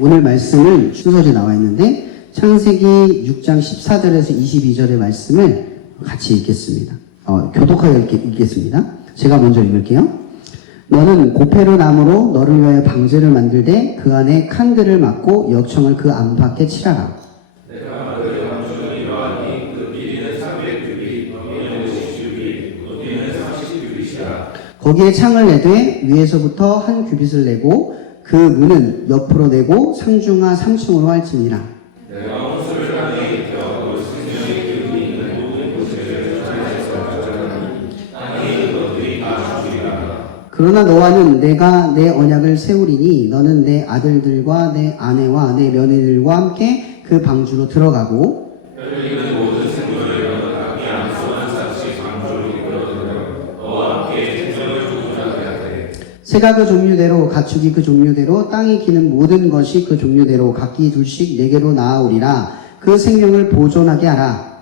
오늘 말씀은 순서에 나와 있는데 창세기 6장 14절에서 22절의 말씀을 같이 읽겠습니다. 교독하여 읽겠습니다. 제가 먼저 읽을게요. 너는 고페로 나무로 너를 위하여 방제를 만들되 그 안에 칸들을 막고 역청을 그 안팎에 칠하라. 내가 너의 방주는 이러하니 그 길이는 300규빗, 너비는 50규빗, 높이는 30규빗이라. 거기에 창을 내되 위에서부터 한 규빗을 내고 그 문은 옆으로 내고 상중하 3층으로 할지니라. 내가 호수를 땅에 입혀 생명의 기운이 있는 모든 곳을 천하에서 가져가니 땅의 것들이 다 주리라. 그러나 너와는 내가 내 언약을 세우리니 너는 내 아들들과 내 아내와 내 며느리들과 함께 그 방주로 들어가고 혈리는 모든 생물을 강이 안수한 삭시 방주로 이끌어들어 너와 함께 생명을 주고자 하되 새가 그 종류대로 가축이 그 종류대로 땅에 기는 모든 것이 그 종류대로 각기 둘씩 내게로 나아오리라. 그 생명을 보존하게 하라.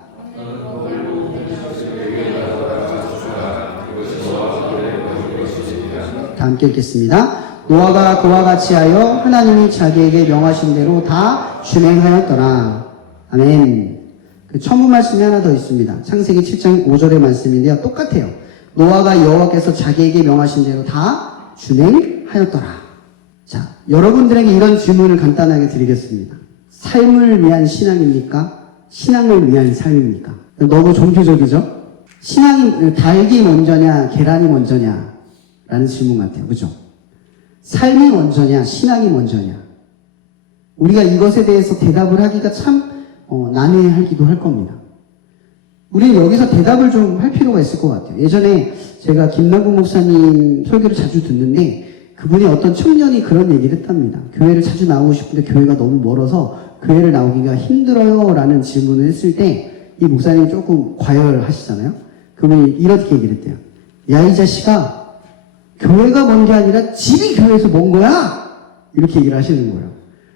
다 함께 읽겠습니다. 노아가 그와 같이 하여 하나님이 자기에게 명하신 대로 다 준행하였더라. 아멘. 그 첨부 말씀이 하나 더 있습니다. 창세기 7장 5절의 말씀인데요. 똑같아요. 노아가 여호와께서 자기에게 명하신 대로 다 준행하였더라. 자, 여러분들에게 이런 질문을 간단하게 드리겠습니다. 삶을 위한 신앙입니까? 신앙을 위한 삶입니까? 너무 종교적이죠? 신앙이 닭이 먼저냐, 계란이 먼저냐? 라는 질문 같아요. 그죠? 삶이 먼저냐, 신앙이 먼저냐? 우리가 이것에 대해서 대답을 하기가 참 난해하기도 할 겁니다. 우리는 여기서 대답을 좀 할 필요가 있을 것 같아요. 예전에 제가 김남국 목사님 설교를 자주 듣는데 그분이 어떤 청년이 그런 얘기를 했답니다. 교회를 자주 나오고 싶은데 교회가 너무 멀어서 교회를 나오기가 힘들어요 라는 질문을 했을 때 이 목사님이 조금 과열하시잖아요. 그분이 이렇게 얘기를 했대요. 야, 이 자식아, 교회가 먼 게 아니라 집이 교회에서 먼 거야! 이렇게 얘기를 하시는 거예요.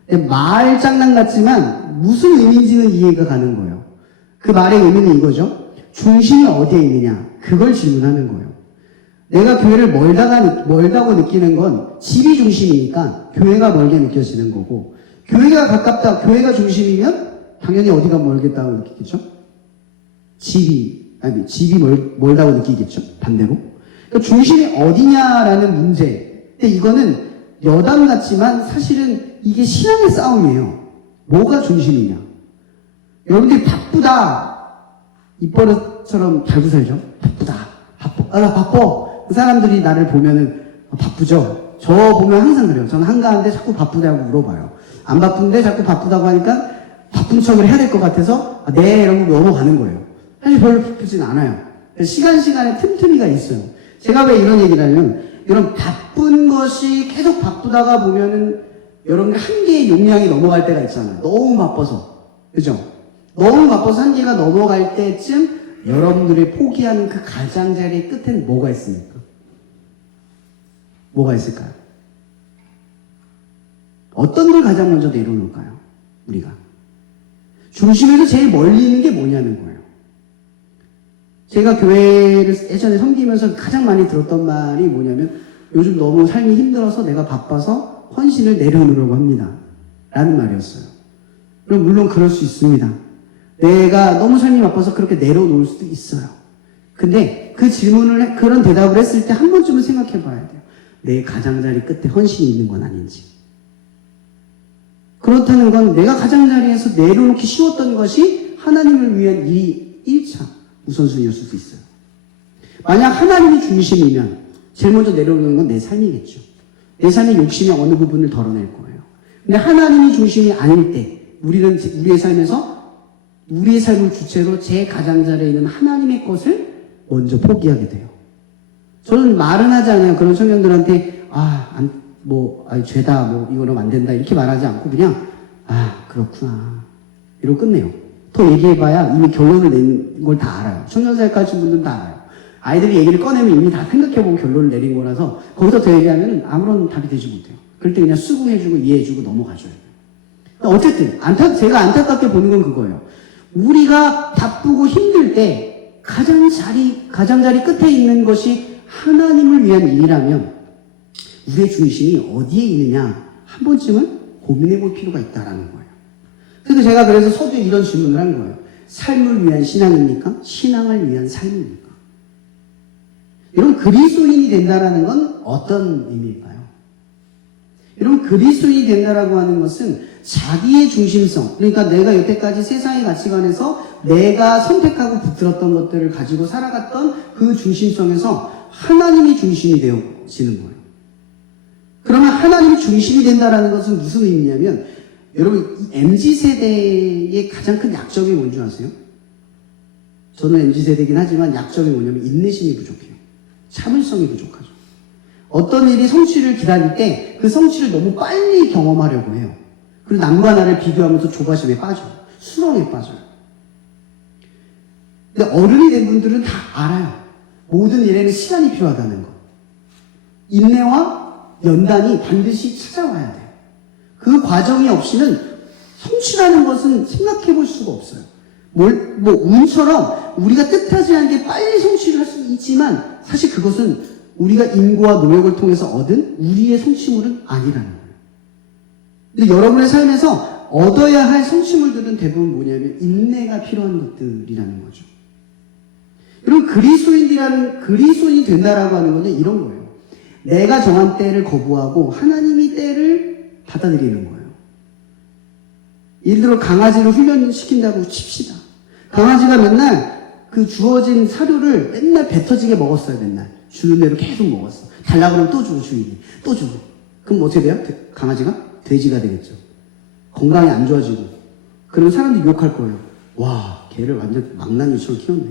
근데 말 장난 같지만 무슨 의미인지는 이해가 가는 거예요. 그 말의 의미는 이거죠. 중심이 어디에 있느냐. 그걸 질문하는 거예요. 내가 교회를 멀다고 느끼는 건 집이 중심이니까 교회가 멀게 느껴지는 거고, 교회가 가깝다, 교회가 중심이면 당연히 어디가 멀겠다고 느끼겠죠? 집이 멀다고 느끼겠죠? 반대로. 그러니까 중심이 어디냐라는 문제. 근데 이거는 여담 같지만 사실은 이게 신앙의 싸움이에요. 뭐가 중심이냐. 여러분들이 바쁘다. 입버릇처럼 달고 살죠? 바쁘다. 나 바빠. 그 사람들이 나를 보면은 바쁘죠? 저 보면 항상 그래요. 저는 한가한데 자꾸 바쁘다고 물어봐요. 안 바쁜데 자꾸 바쁘다고 하니까 바쁜 척을 해야 될 것 같아서 네, 이러고 넘어가는 거예요. 사실 별로 바쁘진 않아요. 시간에 틈틈이가 있어요. 제가 왜 이런 얘기를 하냐면 이런 바쁜 것이 계속 바쁘다가 보면은 여러분들 한계의 용량이 넘어갈 때가 있잖아요. 너무 바빠서. 그죠? 너무 바빠서 한계가 넘어갈 때쯤 여러분들이 포기하는 그 가장자리 끝엔 뭐가 있습니까? 뭐가 있을까요? 어떤 걸 가장 먼저 내려놓을까요? 우리가. 중심에서 제일 멀리 있는 게 뭐냐는 거예요. 제가 교회를 예전에 섬기면서 가장 많이 들었던 말이 뭐냐면 요즘 너무 삶이 힘들어서 내가 바빠서 헌신을 내려놓으려고 합니다. 라는 말이었어요. 그럼 물론 그럴 수 있습니다. 내가 너무 삶이 바빠서 그렇게 내려놓을 수도 있어요. 근데 그 질문을, 그런 대답을 했을 때 한 번쯤은 생각해 봐야 돼요. 내 가장자리 끝에 헌신이 있는 건 아닌지. 그렇다는 건 내가 가장자리에서 내려놓기 쉬웠던 것이 하나님을 위한 일이 1차 우선순위일 수도 있어요. 만약 하나님이 중심이면 제일 먼저 내려놓는 건 내 삶이겠죠. 내 삶의 욕심의 어느 부분을 덜어낼 거예요. 근데 하나님이 중심이 아닐 때 우리는 우리의 삶에서 우리의 삶을 주체로 제 가장자리에 있는 하나님의 것을 먼저 포기하게 돼요. 저는 말은 하지 않아요. 그런 청년들한테 죄다, 이거는 안 된다 이렇게 말하지 않고 그냥 그렇구나 이러고 끝내요. 더 얘기해봐야 이미 결론을 낸 걸 다 알아요. 청년사역 하신 분들은 다 알아요. 아이들이 얘기를 꺼내면 이미 다 생각해보고 결론을 내린 거라서 거기서 더 얘기하면 아무런 답이 되지 못해요. 그럴 때 그냥 수긍해주고 이해해주고 넘어가줘요. 어쨌든 제가 안타깝게 보는 건 그거예요. 우리가 바쁘고 힘들 때 가장자리 끝에 있는 것이 하나님을 위한 일이라면 우리의 중심이 어디에 있느냐 한 번쯤은 고민해 볼 필요가 있다라는 거예요. 그래서 제가 그래서 서두에 이런 질문을 한 거예요. 삶을 위한 신앙입니까? 신앙을 위한 삶입니까? 여러분, 그리스도인이 된다라는 건 어떤 의미일까요? 여러분, 그리스도인이 된다라고 하는 것은 자기의 중심성, 그러니까 내가 여태까지 세상의 가치관에서 내가 선택하고 붙들었던 것들을 가지고 살아갔던 그 중심성에서 하나님이 중심이 되어지는 거예요. 그러면 하나님이 중심이 된다라는 것은 무슨 의미냐면, 여러분, 이 MZ세대의 가장 큰 약점이 뭔지 아세요? 저는 MZ세대이긴 하지만 약점이 뭐냐면 인내심이 부족해요. 참을성이 부족하죠. 어떤 일이 성취를 기다릴 때 그 성취를 너무 빨리 경험하려고 해요. 그리고 남과 나를 비교하면서 조바심에 빠져요. 수렁에 빠져요. 근데 어른이 된 분들은 다 알아요. 모든 일에는 시간이 필요하다는 거. 인내와 연단이 반드시 찾아와야 돼요. 그 과정이 없이는 성취라는 것은 생각해 볼 수가 없어요. 운처럼 우리가 뜻하지 않게 빨리 성취를 할 수 있지만 사실 그것은 우리가 인고와 노력을 통해서 얻은 우리의 성취물은 아니라는 거예요. 근데 여러분의 삶에서 얻어야 할 성취물들은 대부분 뭐냐면 인내가 필요한 것들이라는 거죠. 여러분, 그리스도인이 된다라고 하는 건 이런 거예요. 내가 정한 때를 거부하고 하나님이 때를 받아들이는 거예요. 예를 들어 강아지를 훈련시킨다고 칩시다. 강아지가 맨날 그 주어진 사료를 맨날 배 터지게 먹었어요. 맨날 주는 대로 계속 먹었어. 달라고 하면 또 주고 주인이 또 주고. 그럼 어떻게 돼요? 강아지가 돼지가 되겠죠. 건강이 안 좋아지고. 그러면 사람들이 욕할 거예요. 와, 걔를 완전 망나니처럼 키웠네.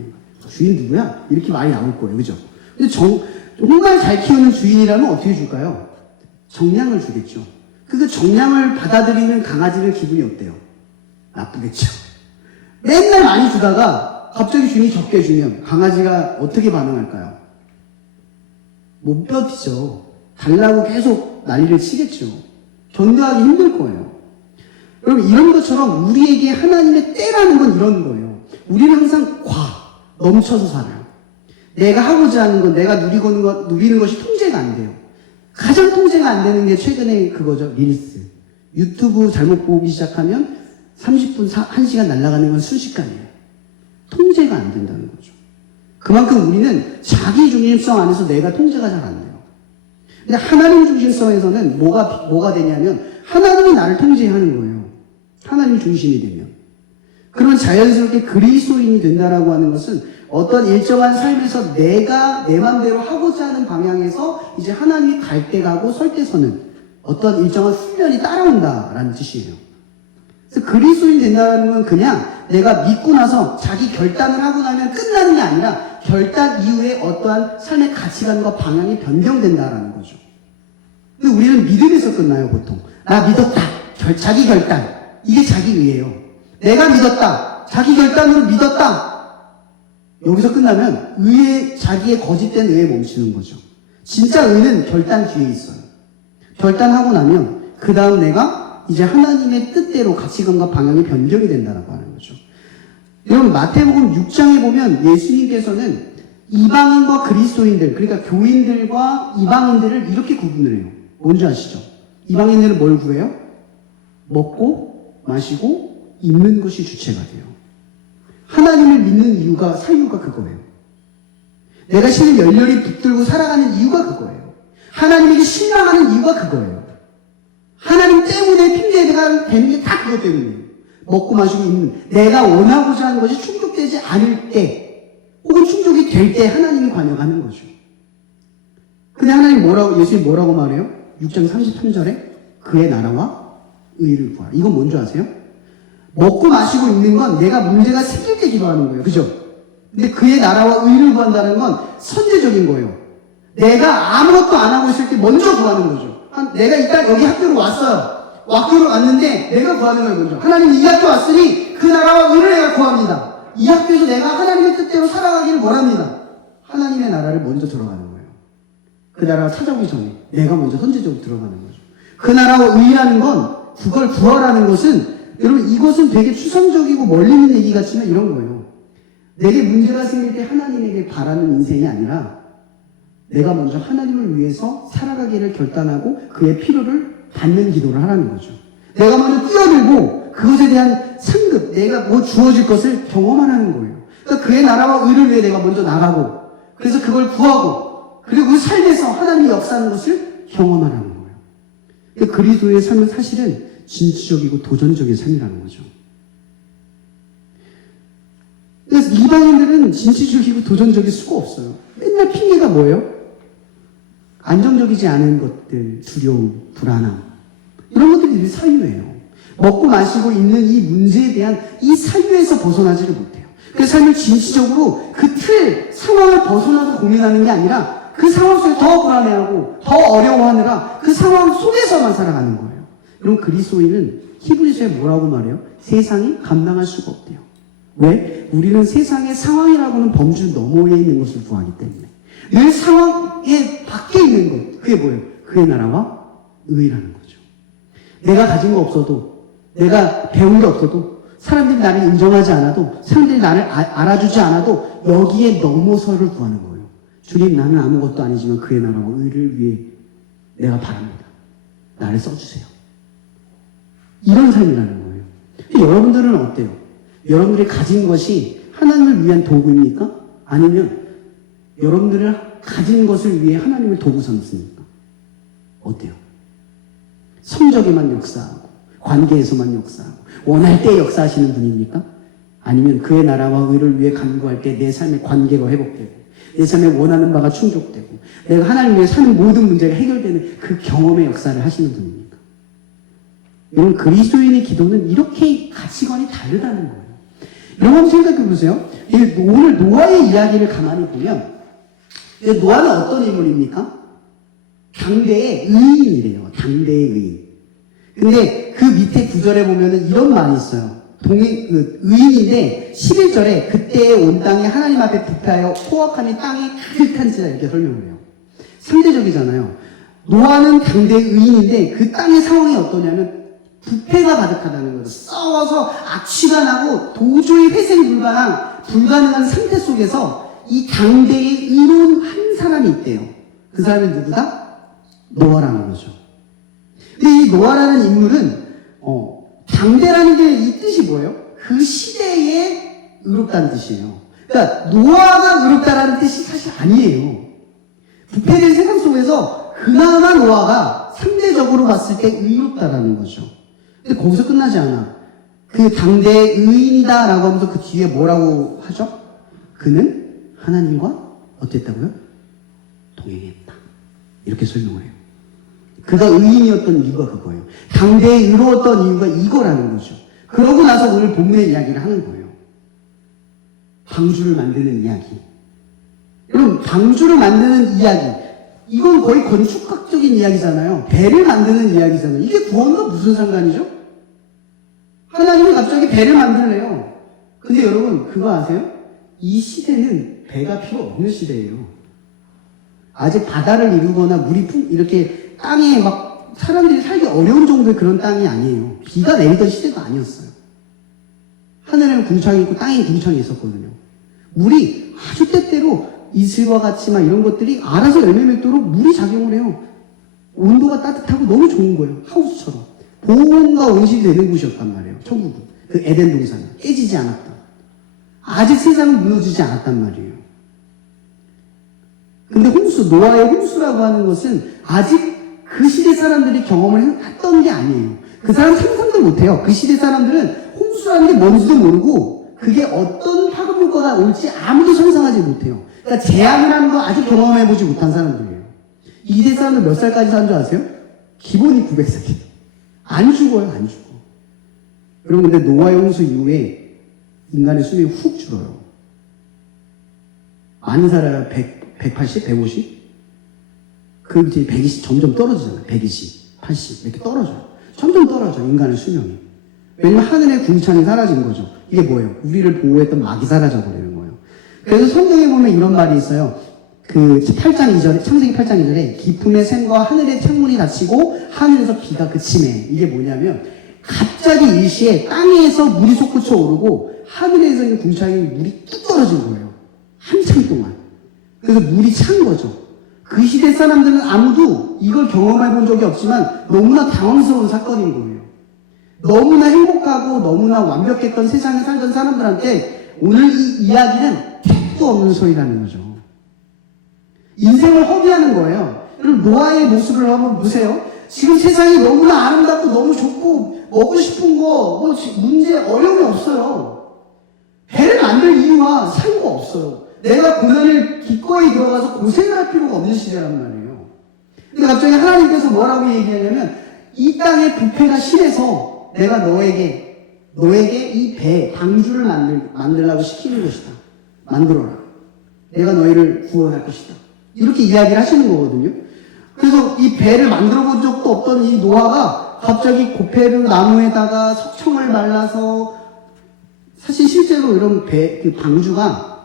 주인 누구야? 이렇게 말이 나올 거예요. 그죠? 근데 정말 잘 키우는 주인이라면 어떻게 줄까요? 정량을 주겠죠. 그 정량을 받아들이는 강아지는 기분이 어때요? 나쁘겠죠. 맨날 많이 주다가 갑자기 주인이 적게 주면 강아지가 어떻게 반응할까요? 못 버티죠. 달라고 계속 난리를 치겠죠. 견뎌하기 힘들 거예요. 여러분, 이런 것처럼 우리에게 하나님의 때라는 건 이런 거예요. 우리는 항상 넘쳐서 살아요. 내가 하고자 하는 건, 내가 누리는 것이 통제가 안 돼요. 가장 통제가 안 되는 게 최근에 그거죠. 릴스. 유튜브 잘못 보기 시작하면 30분, 1시간 날아가는 건 순식간이에요. 통제가 안 된다는 거죠. 그만큼 우리는 자기 중심성 안에서 내가 통제가 잘 안 돼요. 근데 하나님 중심성에서는 뭐가 되냐면 하나님이 나를 통제하는 거예요. 하나님 중심이 되면. 그러면 자연스럽게 그리스도인이 된다라고 하는 것은 어떤 일정한 삶에서 내가 내 맘대로 하고자 하는 방향에서 이제 하나님이 갈 때 가고 설 때 서는 어떤 일정한 훈련이 따라온다라는 뜻이에요. 그래서 그리스도인 된다는 건 그냥 내가 믿고 나서 자기 결단을 하고 나면 끝나는 게 아니라 결단 이후에 어떠한 삶의 가치관과 방향이 변경된다라는 거죠. 근데 우리는 믿음에서 끝나요, 보통. 나 믿었다. 자기 결단. 이게 자기 의예요. 내가 믿었다. 자기 결단으로 믿었다. 여기서 끝나면 자기의 거짓된 의에 멈추는 거죠. 진짜 의는 결단 뒤에 있어요. 결단하고 나면 그 다음 내가 이제 하나님의 뜻대로 가치관과 방향이 변경이 된다라고 하는 거죠. 여러분, 마태복음 6장에 보면 예수님께서는 이방인과 그리스도인들, 그러니까 교인들과 이방인들을 이렇게 구분을 해요. 뭔지 아시죠? 이방인들은 뭘 구해요? 먹고 마시고 입는 것이 주체가 돼요. 하나님을 믿는 이유가, 사유가 그거예요. 내가 신을 열렬히 붙들고 살아가는 이유가 그거예요. 하나님에게 신뢰하는 이유가 그거예요. 하나님 때문에 핑계가 되는 게 다 그것 때문이에요. 먹고 마시고 입는, 내가 원하고자 하는 것이 충족되지 않을 때 혹은 충족이 될 때 하나님이 관여하는 거죠. 근데 예수님이 뭐라고 말해요? 6장 33절에 그의 나라와 의를 구하라. 이건 뭔지 아세요? 먹고 마시고 있는 건 내가 문제가 생길 때 기도하는 거예요. 그죠? 근데 그의 나라와 의를 구한다는 건 선제적인 거예요. 내가 아무것도 안 하고 있을 때 먼저 구하는 거죠. 내가 일단 여기 학교로 왔어요. 학교로 왔는데 내가 구하는 거예요, 먼저. 하나님, 이 학교 왔으니 그 나라와 의를 내가 구합니다. 이 학교에서 내가 하나님의 뜻대로 살아가기를 원합니다. 하나님의 나라를 먼저 들어가는 거예요. 그 나라가 찾아오기 전에 내가 먼저 선제적으로 들어가는 거죠. 그 나라와 의라는 건, 그걸 구하라는 것은, 여러분, 이것은 되게 추상적이고 멀리 있는 얘기 같지만 이런 거예요. 내게 문제가 생길 때 하나님에게 바라는 인생이 아니라 내가 먼저 하나님을 위해서 살아가기를 결단하고 그의 필요를 받는 기도를 하라는 거죠. 내가 먼저 뛰어들고 그것에 대한 상급, 내가 뭐 주어질 것을 경험하라는 거예요. 그러니까 그의 나라와 의를 위해 내가 먼저 나가고 그래서 그걸 구하고 그리고 그 삶에서 하나님이 역사하는 것을 경험하라는 거예요. 그러니까 그리스도의 삶은 사실은 진취적이고 도전적인 삶이라는 거죠. 그래서 이방인들은 진취적이고 도전적일 수가 없어요. 맨날 핑계가 뭐예요? 안정적이지 않은 것들, 두려움, 불안함. 이런 것들이 사유예요. 먹고 마시고 있는 이 문제에 대한 이 사유에서 벗어나지를 못해요. 그래서 삶을 진취적으로 그 틀, 상황을 벗어나서 고민하는 게 아니라 그 상황 속에 더 불안해하고 더 어려워하느라 그 상황 속에서만 살아가는 거예요. 그럼 그리스도인은 히브리서에 뭐라고 말해요? 세상이 감당할 수가 없대요. 왜? 우리는 세상의 상황이라고는 범주 너머에 있는 것을 구하기 때문에. 늘 상황에 밖에 있는 것. 그게 뭐예요? 그의 나라와 의라는 거죠. 내가 가진 거 없어도, 내가 배운 게 없어도, 사람들이 나를 인정하지 않아도, 사람들이 나를 알아주지 않아도 여기에 넘어서를 구하는 거예요. 주님, 나는 아무것도 아니지만 그의 나라와 의를 위해 내가 바랍니다. 나를 써주세요. 이런 삶이라는 거예요. 여러분들은 어때요? 여러분들이 가진 것이 하나님을 위한 도구입니까? 아니면 여러분들을 가진 것을 위해 하나님을 도구 삼습니까? 어때요? 성적에만 역사하고 관계에서만 역사하고 원할 때 역사하시는 분입니까? 아니면 그의 나라와 의를 위해 간구할 때 내 삶의 관계가 회복되고 내 삶에 원하는 바가 충족되고 내가 하나님 위해 사는 모든 문제가 해결되는 그 경험의 역사를 하시는 분입니까? 여러분, 그리스도인의 기도는 이렇게 가치관이 다르다는 거예요. 여러분 생각해 보세요. 오늘 노아의 이야기를 가만히 보면 노아는 어떤 인물입니까? 당대의 의인이래요. 당대의 의인. 근데 그 밑에 구절에 보면은 이런 말이 있어요. 의인인데 11절에 그때에 온 땅이 하나님 앞에 부패하여 포악함이 땅에 가득한지라 이렇게 설명을 해요. 상대적이잖아요. 노아는 당대의 의인인데 그 땅의 상황이 어떠냐면 부패가 가득하다는 거죠. 싸워서 악취가 나고 도저히 회생 불가능한 상태 속에서 이 당대의 의로운 한 사람이 있대요. 그 사람이 누구다? 노아라는 거죠. 근데 이 노아라는 인물은 당대라는 게 이 뜻이 뭐예요? 그 시대에 의롭다는 뜻이에요. 그러니까 노아가 의롭다라는 뜻이 사실 아니에요. 부패된 세상 속에서 그나마 노아가 상대적으로 봤을 때 의롭다라는 거죠. 근데 거기서 끝나지 않아. 그 당대의 의인이다라고 하면서 그 뒤에 뭐라고 하죠? 그는 하나님과 어땠다고요? 동행했다. 이렇게 설명을 해요. 그가 의인이었던 이유가 그거예요. 당대에 의로웠던 이유가 이거라는 거죠. 그러고 나서 오늘 본문의 이야기를 하는 거예요. 방주를 만드는 이야기. 여러분, 방주를 만드는 이야기. 이건 거의 건축학적인 이야기잖아요. 배를 만드는 이야기잖아요. 이게 구원과 무슨 상관이죠? 하나님이 갑자기 배를 만들래요. 근데 여러분, 그거 아세요? 이 시대는 배가 필요 없는 시대예요. 아직 바다를 이루거나 물이 이렇게 땅에 막 사람들이 살기 어려운 정도의 그런 땅이 아니에요. 비가 내리던 시대도 아니었어요. 하늘에는 궁창이 있고 땅에 궁창이 있었거든요. 물이 아주 때때로 이슬과 같이 막 이런 것들이 알아서 열매 맺도록 물이 작용을 해요. 온도가 따뜻하고 너무 좋은 거예요. 하우스처럼. 보온과 온실이 되는 곳이었단 말이에요. 천국은. 그 에덴 동산은. 깨지지 않았다. 아직 세상은 무너지지 않았단 말이에요. 근데 노아의 홍수라고 하는 것은 아직 그 시대 사람들이 경험을 했던 게 아니에요. 그 사람 상상도 못해요. 그 시대 사람들은 홍수라는 게 뭔지도 모르고 그게 어떤 파급 효과가 올지 아무도 상상하지 못해요. 그러니까 재앙이라는 거 아직 경험해보지 못한 사람들이에요. 이 시대 사람들 몇 살까지 사는 줄 아세요? 기본이 900살이에요. 안 죽어요, 안 죽어. 여러분, 근데 노아의 홍수 이후에 인간의 수명이 훅 줄어요. 많이 살아요. 180, 150? 그 밑에 120 점점 떨어지잖아요. 120, 80 이렇게 떨어져요. 점점 떨어져, 인간의 수명이. 왜냐면 하늘의 궁창이 사라진 거죠. 이게 뭐예요? 우리를 보호했던 막이 사라져 버리는 거예요. 그래서 성경에 보면 이런 말이 있어요. 그 8장 2절에, 창세기 8장 2절에 깊음의 샘과 하늘의 창문이 닫히고 하늘에서 비가 그치네. 이게 뭐냐면 갑자기 일시에 땅에서 물이 솟구쳐 오르고 하늘에서 있는 궁창에 물이 뚝 떨어진 거예요. 한참 동안. 그래서 물이 찬 거죠. 그 시대 사람들은 아무도 이걸 경험해 본 적이 없지만 너무나 당황스러운 사건인 거예요. 너무나 행복하고 너무나 완벽했던 세상에 살던 사람들한테 오늘 이 이야기는 택도 없는 소리라는 거죠. 인생을 허비하는 거예요. 여러분 노아의 모습을 한번 보세요. 지금 세상이 너무나 아름답고 너무 좋고 먹고 싶은 거 뭐 문제 어려움이 없어요. 배를 만들 이유와 사유가 없어요. 내가 고난을 기꺼이 들어가서 고생을 할 필요가 없는 시대란 말이에요. 근데 갑자기 하나님께서 뭐라고 얘기하냐면 이 땅의 부패가 심해서 내가 너에게 이 배, 방주를 만들라고 시키는 것이다. 만들어라. 내가 너희를 구원할 것이다. 이렇게 이야기를 하시는 거거든요. 그래서 이 배를 만들어 본 적도 없던 이 노아가 갑자기 고페르 나무에다가 석청을 말라서 사실 실제로 이런 그 방주가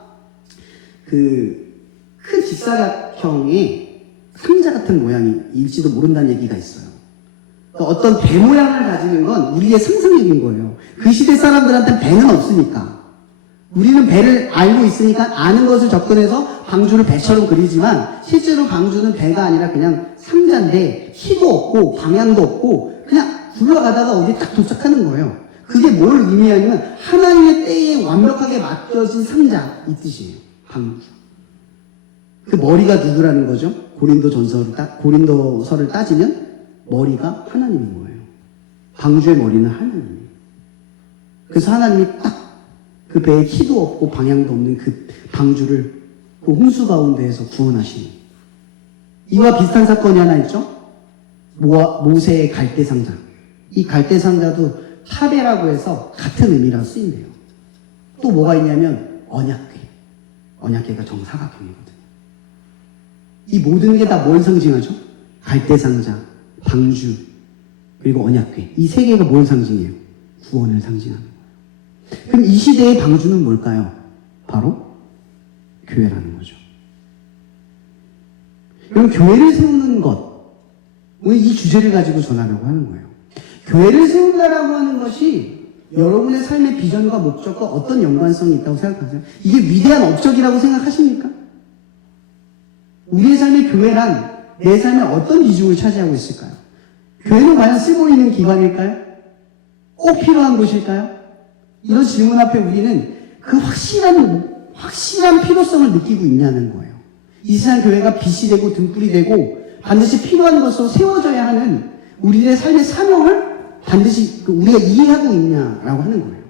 그 큰 직사각형의 상자 같은 모양일지도 모른다는 얘기가 있어요. 그러니까 어떤 배 모양을 가지는 건 우리의 상상력인 거예요. 그 시대 사람들한테는 배는 없으니까. 우리는 배를 알고 있으니까 아는 것을 접근해서 방주를 배처럼 그리지만 실제로 방주는 배가 아니라 그냥 상자인데 키도 없고 방향도 없고 그냥 굴러가다가 어디 딱 도착하는 거예요. 그게 뭘 의미하냐면 하나님의 때에 완벽하게 맡겨진 상자 이 뜻이에요. 방주. 그 머리가 누구라는 거죠? 고린도서를 따지면 머리가 하나님인 거예요. 방주의 머리는 하나님이에요. 그래서 하나님이 딱 그 배에 키도 없고 방향도 없는 그 방주를 그 홍수 가운데에서 구원하시는 이와 비슷한 사건이 하나 있죠? 모세의 갈대상자. 이 갈대상자도 타베라고 해서 같은 의미라 쓰인대요. 또 뭐가 있냐면 언약궤. 언약궤가 정사각형이거든요. 이 모든 게 다 뭘 상징하죠? 갈대상자, 방주, 그리고 언약궤. 이 세 개가 뭘 상징해요? 구원을 상징하는 거예요. 그럼 이 시대의 방주는 뭘까요? 바로 교회라는 거죠. 그럼 교회를 세우는 것, 오늘 이 주제를 가지고 전하려고 하는 거예요. 교회를 세운다라고 하는 것이 여러분의 삶의 비전과 목적과 어떤 연관성이 있다고 생각하세요? 이게 위대한 업적이라고 생각하십니까? 우리의 삶의 교회란 내 삶에 어떤 비중을 차지하고 있을까요? 교회는 과연 쓸모 있는 기관일까요? 꼭 필요한 곳일까요? 이런 질문 앞에 우리는 그 확실한 필요성을 느끼고 있냐는 거예요. 이 세상 교회가 빛이 되고 등불이 되고 반드시 필요한 것으로 세워져야 하는 우리의 삶의 사명을 반드시 우리가 이해하고 있냐라고 하는 거예요.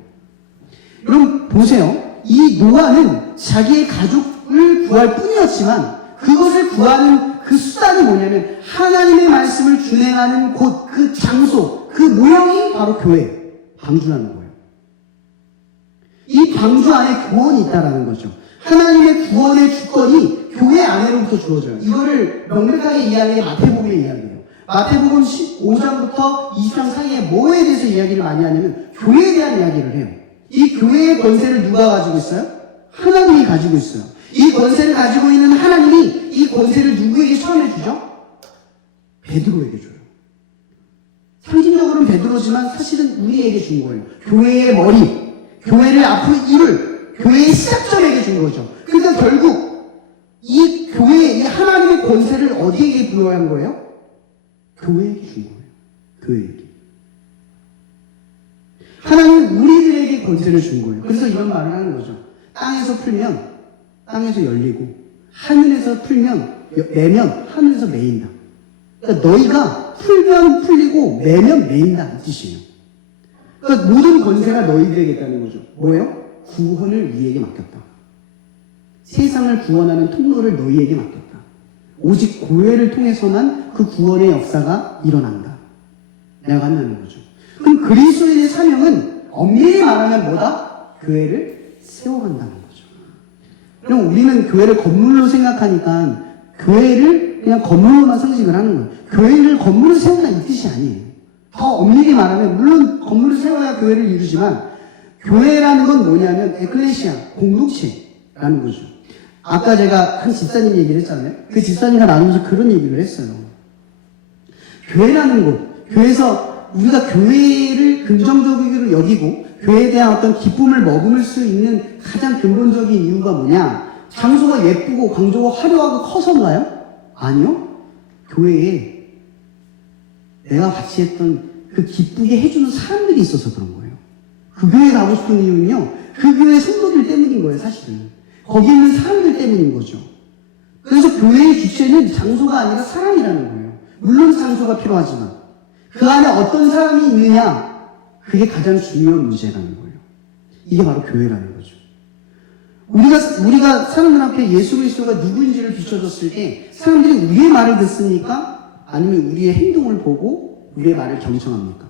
여러분 보세요. 이 노아는 자기의 가족을 구할 뿐이었지만 그것을 구하는 그 수단이 뭐냐면 하나님의 말씀을 준행하는 곳, 그 장소, 그 모형이 바로 교회, 방주라는 거예요. 이 방주 안에 구원이 있다라는 거죠. 하나님의 구원의 주권이 교회 안에로부터 주어져요. 이거를 명백하게 이해하는 게 마태복음의 이야기예요. 마태복음 15장부터 20장 사이에 뭐에 대해서 이야기를 많이 하냐면 교회에 대한 이야기를 해요. 이 교회의 권세를 누가 가지고 있어요? 하나님이 가지고 있어요. 이 권세를 가지고 있는 하나님이 이 권세를 누구에게 처음에 주죠? 베드로에게 줘요. 상징적으로는 베드로지만 사실은 우리에게 준 거예요. 교회의 머리, 교회를 앞으로 이룰 교회의 시작점에게 준 거죠. 그러니까 결국 이 교회, 이 하나님의 권세를 어디에게 부여한 거예요? 교회에게 준 거예요. 교회에게. 하나님은 우리들에게 권세를 준 거예요. 그래서 이런 말을 하는 거죠. 땅에서 풀면 땅에서 열리고 하늘에서 매면 하늘에서 매인다. 그러니까 너희가 풀면 풀리고 매면 매인다 이 뜻이에요. 그러니까 모든 권세가 너희들에게 있다는 거죠. 뭐예요? 구원을 우리에게 맡겼다. 세상을 구원하는 통로를 너희에게 맡겼다. 오직 교회를 통해서만 그 구원의 역사가 일어난다. 내가 한다는 거죠. 그럼 그리스도인의 사명은 엄밀히 말하면 뭐다? 교회를 세워간다는 거죠. 그럼 우리는 교회를 건물로 생각하니까 교회를 그냥 건물로만 상징을 하는 거예요. 교회를 건물을 세운다 이 뜻이 아니에요. 더 엄밀히 말하면 물론 건물을 세워야 교회를 이루지만 교회라는 건 뭐냐면 에클레시아, 공동체라는 거죠. 아까 제가 한 집사님 얘기를 했잖아요. 그 집사님과 나누면서 그런 얘기를 했어요. 교회라는 곳, 교회에서 우리가 교회를 긍정적으로 여기고 교회에 대한 어떤 기쁨을 머금을 수 있는 가장 근본적인 이유가 뭐냐? 장소가 예쁘고 광주가 화려하고 커서인가요? 아니요. 교회에 내가 같이 했던 그 기쁘게 해주는 사람들이 있어서 그런 거예요. 그 교회 가고 싶은 이유는요, 그 교회 성도들 때문인 거예요, 사실은. 거기 있는 사람들 때문인 거죠. 그래서 교회의 주체는 장소가 아니라 사람이라는 거예요. 물론 장소가 필요하지만 그 안에 어떤 사람이 있느냐, 그게 가장 중요한 문제라는 거예요. 이게 바로 교회라는 거죠. 우리가 사람들 앞에 예수 그리스도가 누구인지를 비춰줬을 때 사람들이 우리의 말을 듣습니까? 아니면 우리의 행동을 보고 우리의 말을 경청합니까?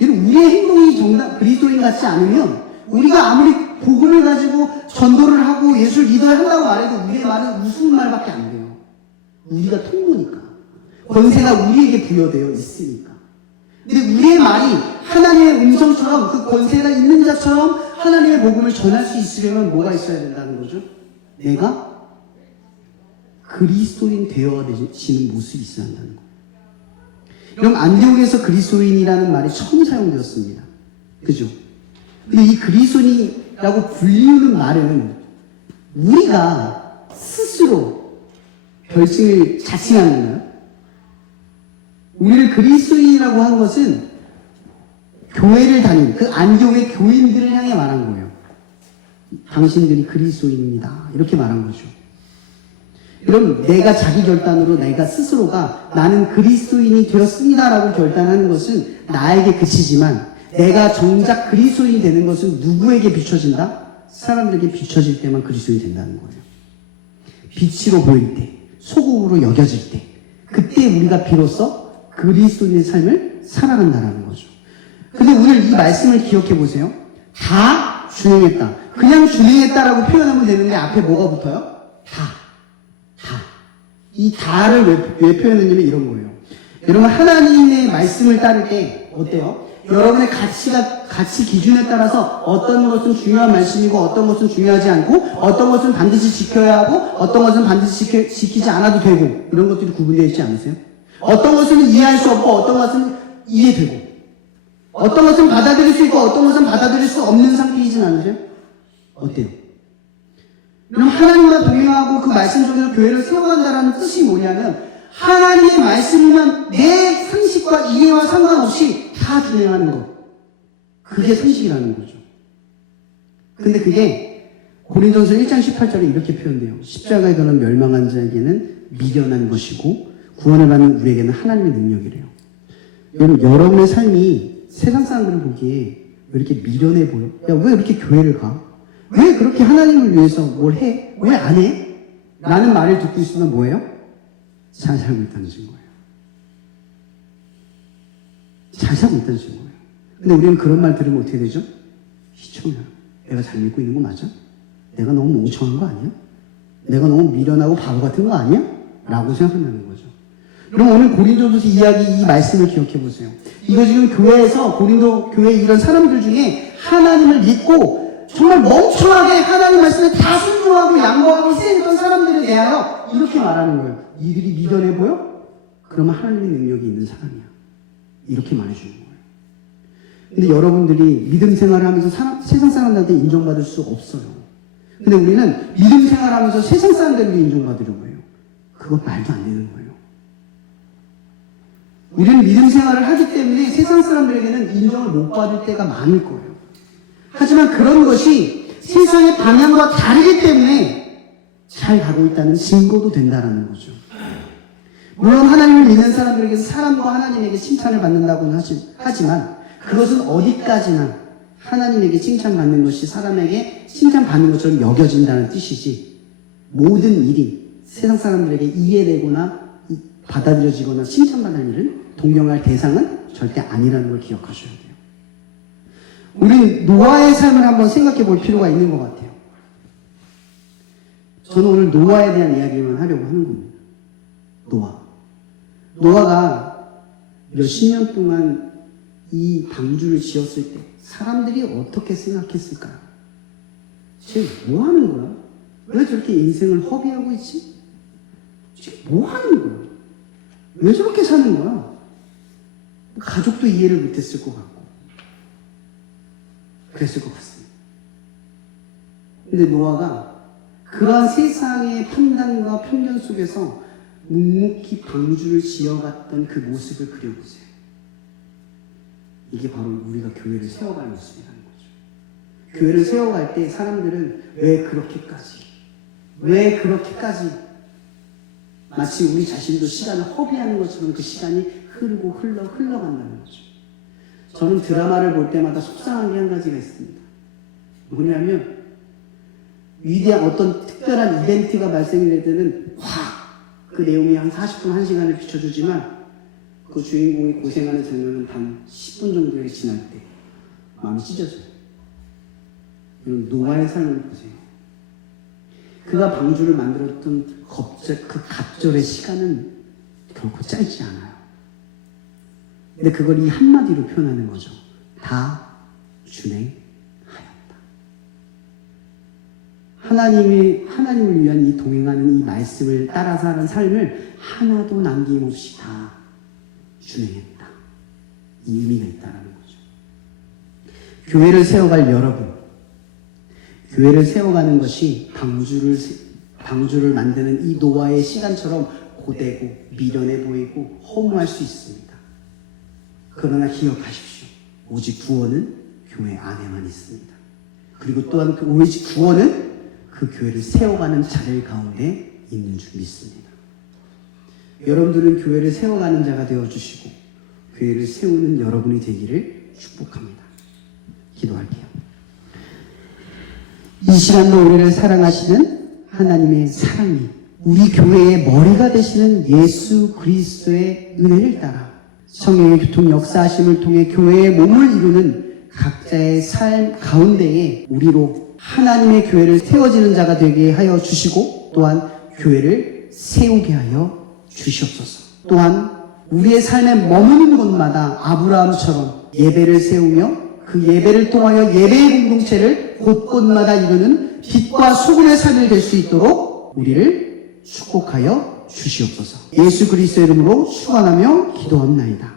우리의 행동이 정답 그리스도인 같지 않으면 우리가 아무리 복음을 가지고 전도를 하고 예수를 믿어야 한다고 말해도 우리의 말은 우스운 말밖에 안 돼요. 우리가 통로니까. 권세가 우리에게 부여되어 있으니까. 근데 우리의 말이 하나님의 음성처럼 그 권세가 있는 자처럼 하나님의 복음을 전할 수 있으려면 뭐가 있어야 된다는 거죠? 내가 그리스도인 되어지는 모습이 있어야 한다는 거예요. 여러분, 안디옥에서 그리스도인이라는 말이 처음 사용되었습니다. 그죠? 근데 이 그리스도인이라고 불리우는 말은 우리가 스스로 별칭을 자칭하는 거예요. 우리를 그리스도인이라고 한 것은 교회를 다닌 그 안디옥의 교인들을 향해 말한 거예요. 당신들이 그리스도인입니다. 이렇게 말한 거죠. 여러분, 내가 자기 결단으로 내가 스스로가 나는 그리스도인이 되었습니다라고 결단하는 것은 나에게 그치지만 내가 정작 그리스도인이 되는 것은 누구에게 비춰진다? 사람들에게 비춰질 때만 그리스도인이 된다는 거예요. 빛으로 보일 때, 소금으로 여겨질 때, 그때 우리가 비로소 그리스도인의 삶을 살아간다는 거죠. 근데 오늘 이 말씀을 기억해 보세요. 다 준행했다. 그냥 준행했다라고 표현하면 되는데 앞에 뭐가 붙어요? 다. 이 다를 왜 표현했냐면 이런 거예요. 여러분, 하나님의 말씀을 따를 때 어때요? 여러분의 가치 기준에 따라서 어떤 것은 중요한 말씀이고 어떤 것은 중요하지 않고 어떤 것은 반드시 지켜야 하고 어떤 것은 반드시 지키지 않아도 되고 이런 것들이 구분되어 있지 않으세요? 어떤 것은 이해할 수 없고 어떤 것은 이해되고 어떤 것은 받아들일 수 있고 어떤 것은 받아들일 수 없는 상태이진 않으세요? 어때요? 그럼 하나님과 동행하고 그 말씀 속에서 교회를 세워간다는 뜻이 뭐냐면 하나님의 말씀이면 내 상식과 이해와 상관없이 다 준행하는 것. 그게 상식이라는 거죠. 근데 그게 고린도전서 1장 18절에 이렇게 표현돼요. 십자가에 걸려 멸망한 자에게는 미련한 것이고 구원을 받는 우리에게는 하나님의 능력이래요. 여러분의 삶이 세상 사람들을 보기에 왜 이렇게 미련해 보여? 야, 왜 이렇게 교회를 가? 왜 그렇게 하나님을 위해서 뭘 해? 왜 안 해? 라는 말을 듣고 있으면 뭐예요? 잘 살고 있다는 증거예요. 잘 살고 있다는 증거예요. 근데 우리는 그런 말 들으면 어떻게 되죠? 희청해요. 내가 잘 믿고 있는 거 맞아? 내가 너무 멍청한 거 아니야? 내가 너무 미련하고 바보 같은 거 아니야? 라고 생각한다는 거죠. 그럼 오늘 고린도전서 이야기 이 말씀을 기억해 보세요. 이거 지금 교회에서 고린도 교회 이런 사람들 중에 하나님을 믿고 정말 멍청하게 하나님 말씀에 다 순종하고 양보하고 희생했던 사람들에 대하여 이렇게 말하는 거예요. 이들이 미련해 보여? 그러면 하나님의 능력이 있는 사람이야. 이렇게 말해주는 거예요. 근데 여러분들이 믿음 생활을 하면서 세상 사람들한테 인정받을 수 없어요. 근데 우리는 믿음 생활을 하면서 세상 사람들에게 인정받으려고 해요. 그건 말도 안 되는 거예요. 우리는 믿음 생활을 하기 때문에 세상 사람들에게는 인정을 못 받을 때가 많을 거예요. 하지만 그런 것이 세상의 방향과 다르기 때문에 잘 가고 있다는 증거도 된다는 거죠. 물론 하나님을 믿는 사람들에게서 사람과 하나님에게 칭찬을 받는다고는 하지만 그것은 어디까지나 하나님에게 칭찬받는 것이 사람에게 칭찬받는 것처럼 여겨진다는 뜻이지 모든 일이 세상 사람들에게 이해되거나 받아들여지거나 칭찬받을 일은 동경할 대상은 절대 아니라는 걸 기억하셔야 돼요. 우리 노아의 삶을 한번 생각해 볼 필요가 있는 것 같아요. 저는 오늘 노아에 대한 이야기만 하려고 하는 겁니다. 노아가 몇십 년 동안 이 방주를 지었을 때 사람들이 어떻게 생각했을까요? 쟤 뭐 하는 거야? 왜 저렇게 인생을 허비하고 있지? 쟤 뭐 하는 거야? 왜 저렇게 사는 거야? 가족도 이해를 못했을 것 같고 그랬을 것 같습니다. 근데 노아가 그러한 세상의 판단과 편견 속에서 묵묵히 방주를 지어갔던 그 모습을 그려보세요. 이게 바로 우리가 교회를 세워갈 모습이라는 거죠. 교회를 세워갈 때 사람들은 왜 그렇게까지 마치 우리 자신도 시간을 허비하는 것처럼 그 시간이 흘러간다는 거죠. 저는 드라마를 볼 때마다 속상한 게 한 가지가 있습니다. 뭐냐면 위대한 어떤 특별한 이벤트가 발생이 될 때는 그 내용이 한 40분, 1시간을 비춰주지만 그 주인공이 고생하는 장면은 단 10분 정도에 지날 때 마음이 찢어져요. 여러분, 노아의 삶을 보세요. 그가 방주를 만들었던 그 갑절의 시간은 결코 짧지 않아요. 근데 그걸 이 한마디로 표현하는 거죠. 다 준행하였다. 하나님을 위한 이 동행하는 이 말씀을 따라서 하는 삶을 하나도 남김없이 다 준행했다. 이 의미가 있다는 거죠. 교회를 세워갈 여러분, 교회를 세워가는 것이 방주를 만드는 이 노아의 시간처럼 고되고 미련해 보이고 허무할 수 있습니다. 그러나 기억하십시오. 오직 구원은 교회 안에만 있습니다. 그리고 또한 오직 구원은 그 교회를 세워가는 자들 가운데 있는 줄 믿습니다. 여러분들은 교회를 세워가는 자가 되어주시고 교회를 세우는 여러분이 되기를 축복합니다. 기도할게요. 이 시간도 우리를 사랑하시는 하나님의 사랑이 우리 교회의 머리가 되시는 예수 그리스도의 은혜를 따라 성령의 교통 역사하심을 통해 교회의 몸을 이루는 각자의 삶 가운데에 우리로 하나님의 교회를 세워지는 자가 되게 하여 주시고 또한 교회를 세우게 하여 주시옵소서. 또한 우리의 삶에 머무는 곳마다 아브라함처럼 예배를 세우며 그 예배를 통하여 예배의 공동체를 곳곳마다 이루는 빛과 소금의 삶을 될 수 있도록 우리를 축복하여 주시옵소서. 예수 그리스도의 이름으로 축원하며 기도합나이다.